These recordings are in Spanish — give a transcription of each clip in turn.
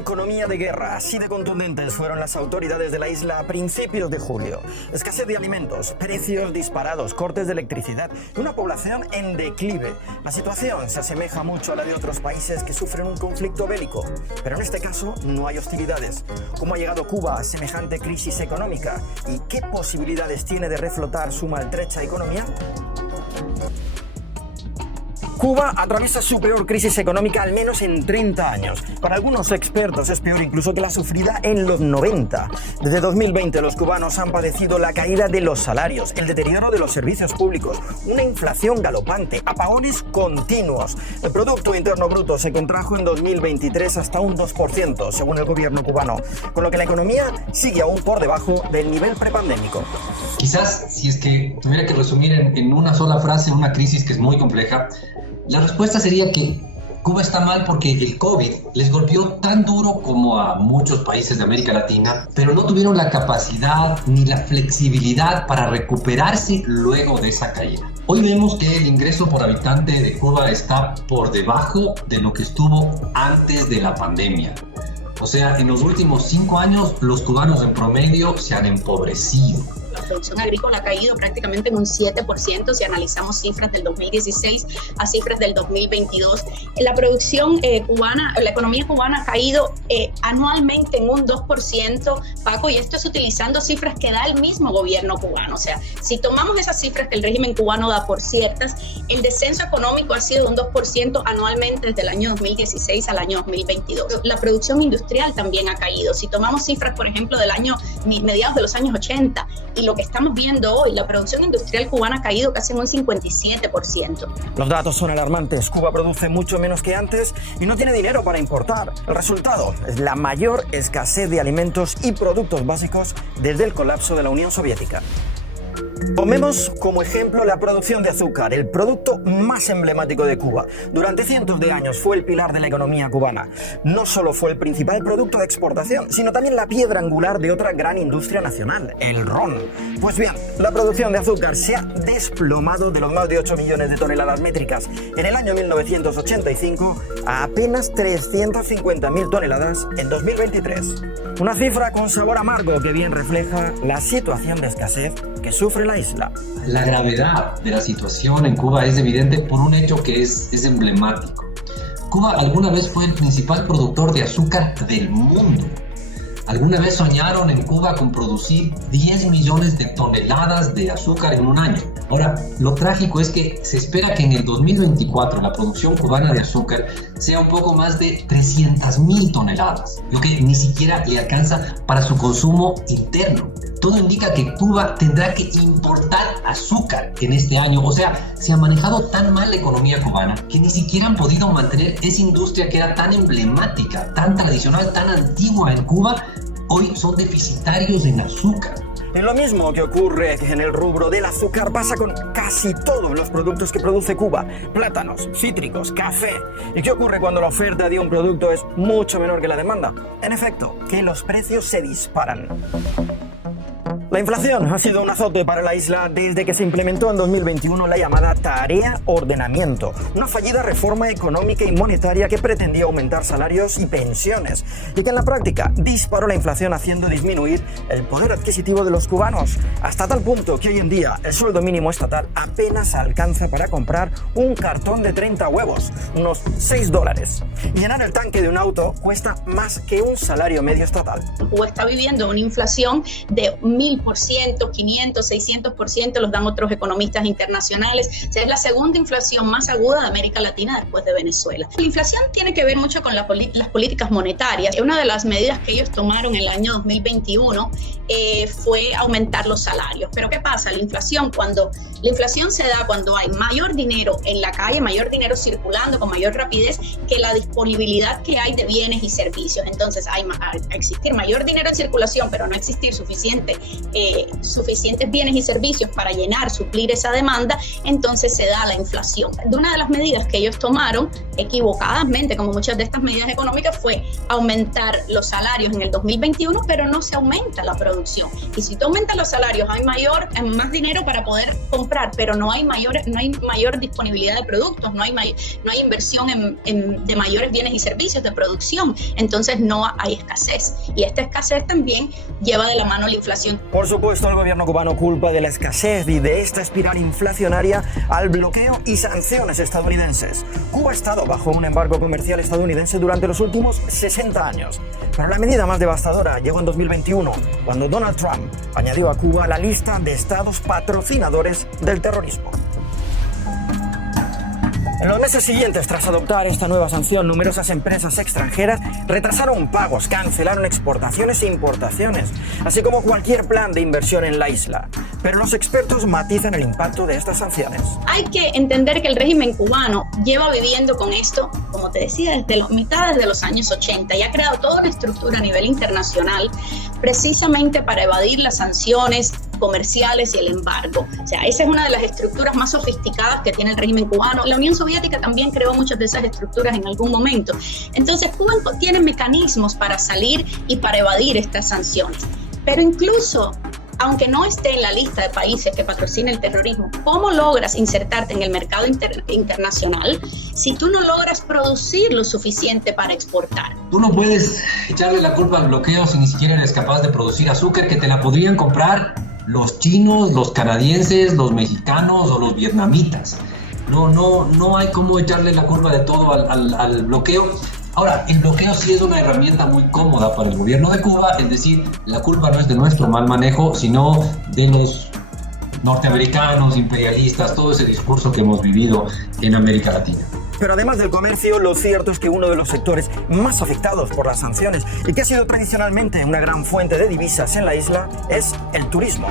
economía de guerra. Así de contundentes fueron las autoridades de la isla a principios de julio. Escasez de alimentos, precios disparados, cortes de electricidad y una población en declive. La situación se asemeja mucho a la de otros países que sufren un conflicto bélico. Pero en este caso no hay hostilidades. ¿Cómo ha llegado Cuba a semejante crisis económica? ¿Y qué posibilidades tiene de reflotar su maltrecha economía? Cuba atraviesa su peor crisis económica al menos en 30 años. Para algunos expertos es peor incluso que la sufrida en los 90. Desde 2020 los cubanos han padecido la caída de los salarios, el deterioro de los servicios públicos, una inflación galopante, apagones continuos. El Producto Interno Bruto se contrajo en 2023 hasta un 2%, según el gobierno cubano, con lo que la economía sigue aún por debajo del nivel prepandémico. Quizás, si es que tuviera que resumir en una sola frase una crisis que es muy compleja, la respuesta sería que Cuba está mal porque el COVID les golpeó tan duro como a muchos países de América Latina, pero no tuvieron la capacidad ni la flexibilidad para recuperarse luego de esa caída. Hoy vemos que el ingreso por habitante de Cuba está por debajo de lo que estuvo antes de la pandemia. O sea, en los últimos 5 años los cubanos en promedio se han empobrecido. La producción agrícola ha caído prácticamente en un 7% si analizamos cifras del 2016 a cifras del 2022. La producción cubana, la economía cubana ha caído anualmente en un 2%, Paco, y esto es utilizando cifras que da el mismo gobierno cubano. O sea, si tomamos esas cifras que el régimen cubano da por ciertas, el descenso económico ha sido de un 2% anualmente desde el año 2016 al año 2022. La producción industrial también ha caído. Si tomamos cifras, por ejemplo, del año mediados de los años 80, y lo que estamos viendo hoy, la producción industrial cubana ha caído casi en un 57%. Los datos son alarmantes. Cuba produce mucho menos que antes y no tiene dinero para importar. El resultado es la mayor escasez de alimentos y productos básicos desde el colapso de la Unión Soviética. Tomemos como ejemplo la producción de azúcar, el producto más emblemático de Cuba. Durante cientos de años fue el pilar de la economía cubana. No solo fue el principal producto de exportación, sino también la piedra angular de otra gran industria nacional, el ron. Pues bien, la producción de azúcar se ha desplomado de los más de 8 millones de toneladas métricas en el año 1985 a apenas 350.000 toneladas en 2023. Una cifra con sabor amargo que bien refleja la situación de escasez que sufre la isla. La gravedad de la situación en Cuba es evidente por un hecho que es emblemático. Cuba alguna vez fue el principal productor de azúcar del mundo. ¿Alguna vez soñaron en Cuba con producir 10 millones de toneladas de azúcar en un año? Ahora, lo trágico es que se espera que en el 2024 la producción cubana de azúcar sea un poco más de 300.000 toneladas, lo que ni siquiera le alcanza para su consumo interno. Todo indica que Cuba tendrá que importar azúcar en este año. O sea, se ha manejado tan mal la economía cubana que ni siquiera han podido mantener esa industria que era tan emblemática, tan tradicional, tan antigua en Cuba. Hoy son deficitarios en azúcar. En lo mismo que ocurre en el rubro del azúcar pasa con casi todos los productos que produce Cuba: plátanos, cítricos, café. ¿Y qué ocurre cuando la oferta de un producto es mucho menor que la demanda? En efecto, que los precios se disparan. La inflación ha sido un azote para la isla desde que se implementó en 2021 la llamada Tarea Ordenamiento, una fallida reforma económica y monetaria que pretendía aumentar salarios y pensiones y que en la práctica disparó la inflación haciendo disminuir el poder adquisitivo de los cubanos, hasta tal punto que hoy en día el sueldo mínimo estatal apenas alcanza para comprar un cartón de 30 huevos, unos $6. Y llenar el tanque de un auto cuesta más que un salario medio estatal. Cuba está viviendo una inflación de 1000%, 500, 600%, los dan otros economistas internacionales. O sea, es la segunda inflación más aguda de América Latina después de Venezuela. La inflación tiene que ver mucho con las políticas monetarias. Una de las medidas que ellos tomaron en el año 2021 fue aumentar los salarios. Pero ¿qué pasa? La inflación se da cuando hay mayor dinero en la calle, mayor dinero circulando con mayor rapidez que la disponibilidad que hay de bienes y servicios. Entonces, al existir mayor dinero en circulación, pero no existir suficientes bienes y servicios para suplir esa demanda, entonces se da la inflación. Una de las medidas que ellos tomaron, equivocadamente, como muchas de estas medidas económicas, fue aumentar los salarios en el 2021, pero no se aumenta la producción. producción. Y si tú aumentas los salarios, hay más dinero para poder comprar, pero no hay mayor disponibilidad de productos, no hay inversión de mayores bienes y servicios de producción. Entonces no hay escasez. Y esta escasez también lleva de la mano la inflación. Por supuesto, el gobierno cubano culpa de la escasez y de esta espiral inflacionaria al bloqueo y sanciones estadounidenses. Cuba ha estado bajo un embargo comercial estadounidense durante los últimos 60 años. Pero la medida más devastadora llegó en 2021, cuando Donald Trump añadió a Cuba a la lista de estados patrocinadores del terrorismo. En los meses siguientes, tras adoptar esta nueva sanción, numerosas empresas extranjeras retrasaron pagos, cancelaron exportaciones e importaciones, así como cualquier plan de inversión en la isla. Pero los expertos matizan el impacto de estas sanciones. Hay que entender que el régimen cubano lleva viviendo con esto, como te decía, desde mitades de los años 80 y ha creado toda una estructura a nivel internacional precisamente para evadir las sanciones comerciales y el embargo. O sea, esa es una de las estructuras más sofisticadas que tiene el régimen cubano. La Unión Soviética también creó muchas de esas estructuras en algún momento. Entonces, Cuba tiene mecanismos para salir y para evadir estas sanciones. Pero incluso, aunque no esté en la lista de países que patrocina el terrorismo, ¿cómo logras insertarte en el mercado internacional si tú no logras producir lo suficiente para exportar? Tú no puedes echarle la culpa al bloqueo si ni siquiera eres capaz de producir azúcar que te la podrían comprar los chinos, los canadienses, los mexicanos o los vietnamitas. No hay cómo echarle la culpa de todo al bloqueo. Ahora, el bloqueo sí es una herramienta muy cómoda para el gobierno de Cuba, es decir, la culpa no es de nuestro mal manejo, sino de los norteamericanos, imperialistas, todo ese discurso que hemos vivido en América Latina. Pero además del comercio, lo cierto es que uno de los sectores más afectados por las sanciones y que ha sido tradicionalmente una gran fuente de divisas en la isla es el turismo.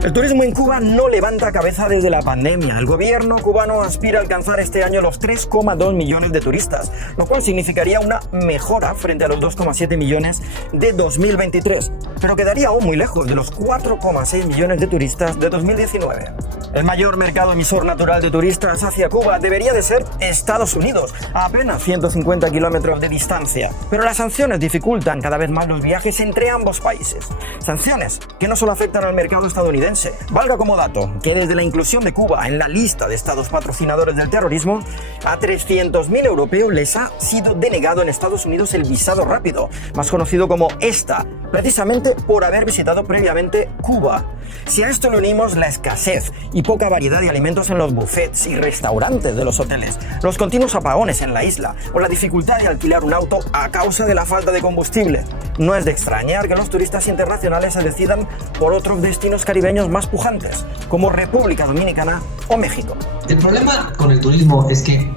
El turismo en Cuba no levanta cabeza desde la pandemia. El gobierno cubano aspira a alcanzar este año los 3,2 millones de turistas, lo cual significaría una mejora frente a los 2,7 millones de 2023, pero quedaría aún muy lejos de los 4,6 millones de turistas de 2019. El mayor mercado emisor natural de turistas hacia Cuba debería de ser Estados Unidos, a apenas 150 kilómetros de distancia. Pero las sanciones dificultan cada vez más los viajes entre ambos países. Sanciones que no solo afectan al mercado estadounidense. Valga como dato que desde la inclusión de Cuba en la lista de estados patrocinadores del terrorismo, a 300.000 europeos les ha sido denegado en Estados Unidos el visado rápido, más conocido como ESTA, precisamente por haber visitado previamente Cuba. Si a esto le unimos la escasez y poca variedad de alimentos en los buffets y restaurantes de los hoteles, los continuos apagones en la isla o la dificultad de alquilar un auto a causa de la falta de combustible, no es de extrañar que los turistas internacionales se decidan por otros destinos caribeños más pujantes, como República Dominicana o México. El problema con el turismo es que,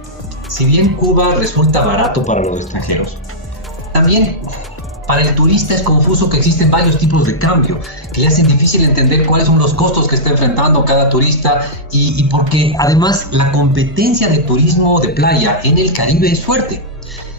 si bien Cuba resulta barato para los extranjeros, también para el turista es confuso que existen varios tipos de cambio que le hacen difícil entender cuáles son los costos que está enfrentando cada turista y porque además la competencia de turismo de playa en el Caribe es fuerte.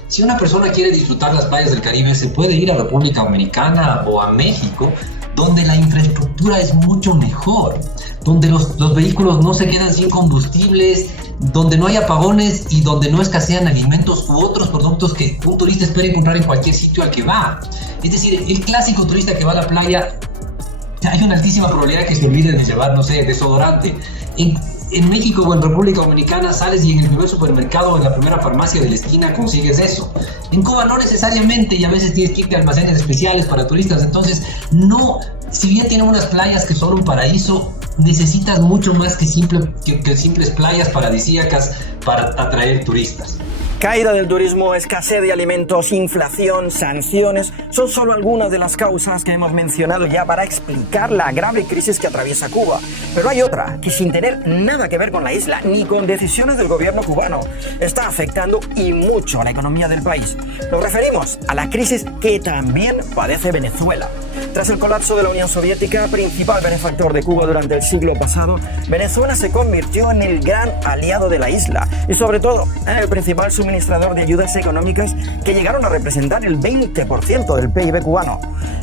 Si una persona quiere disfrutar las playas del Caribe, se puede ir a República Dominicana o a México, donde la infraestructura es mucho mejor, donde los vehículos no se quedan sin combustibles, donde no hay apagones y donde no escasean alimentos u otros productos que un turista espera encontrar en cualquier sitio al que va. Es decir, el clásico turista que va a la playa, hay una altísima probabilidad que se olvide de llevar, no sé, desodorante. En México o en República Dominicana sales y en el primer supermercado o en la primera farmacia de la esquina consigues eso. En Cuba no necesariamente, y a veces tienes que irte a almacenes especiales para turistas. Entonces, no, si bien tienen unas playas que son un paraíso, necesitas mucho más que simples playas paradisíacas para atraer turistas. Caída del turismo, escasez de alimentos, inflación, sanciones, son solo algunas de las causas que hemos mencionado ya para explicar la grave crisis que atraviesa Cuba. Pero hay otra que, sin tener nada que ver con la isla ni con decisiones del gobierno cubano, está afectando y mucho a la economía del país. Nos referimos a la crisis que también padece Venezuela. Tras el colapso de la Unión Soviética, principal benefactor de Cuba durante el siglo pasado, Venezuela se convirtió en el gran aliado de la isla y sobre todo en el principal suministrador de ayudas económicas que llegaron a representar el 20% del PIB cubano.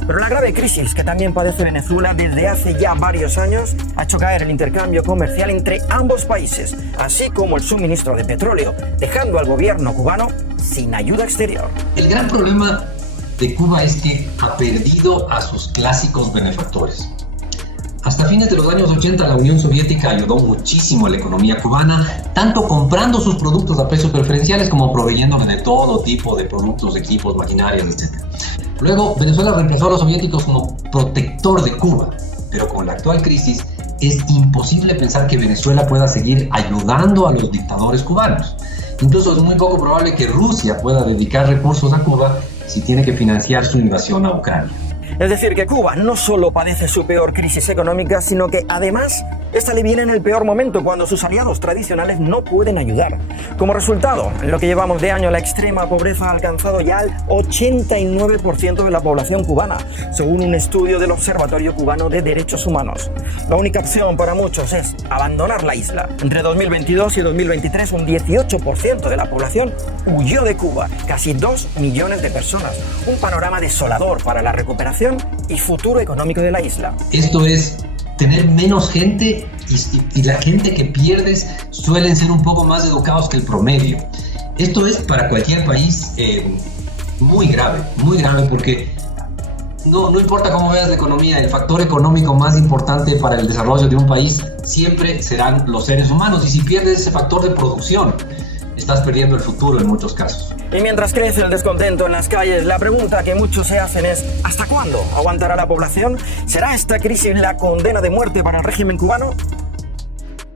Pero la grave crisis que también padece Venezuela desde hace ya varios años ha hecho caer el intercambio comercial entre ambos países, así como el suministro de petróleo, dejando al gobierno cubano sin ayuda exterior. El gran problema de Cuba es que ha perdido a sus clásicos benefactores. Hasta fines de los años 80, la Unión Soviética ayudó muchísimo a la economía cubana, tanto comprando sus productos a precios preferenciales como proveyéndole de todo tipo de productos, equipos, maquinarias, etc. Luego, Venezuela reemplazó a los soviéticos como protector de Cuba, pero con la actual crisis es imposible pensar que Venezuela pueda seguir ayudando a los dictadores cubanos. Incluso es muy poco probable que Rusia pueda dedicar recursos a Cuba si tiene que financiar su invasión a Ucrania. Es decir, que Cuba no solo padece su peor crisis económica, sino que además esta le viene en el peor momento cuando sus aliados tradicionales no pueden ayudar. Como resultado, en lo que llevamos de año, la extrema pobreza ha alcanzado ya el 89% de la población cubana, según un estudio del Observatorio Cubano de Derechos Humanos. La única opción para muchos es abandonar la isla. Entre 2022 y 2023, un 18% de la población huyó de Cuba, casi 2 millones de personas. Un panorama desolador para la recuperación y futuro económico de la isla. Esto es tener menos gente y la gente que pierdes suelen ser un poco más educados que el promedio. Esto es para cualquier país muy grave porque no importa cómo veas la economía, el factor económico más importante para el desarrollo de un país siempre serán los seres humanos, y si pierdes ese factor de producción, estás perdiendo el futuro en muchos casos. Y mientras crece el descontento en las calles, la pregunta que muchos se hacen es ¿hasta cuándo aguantará la población? ¿Será esta crisis la condena de muerte para el régimen cubano?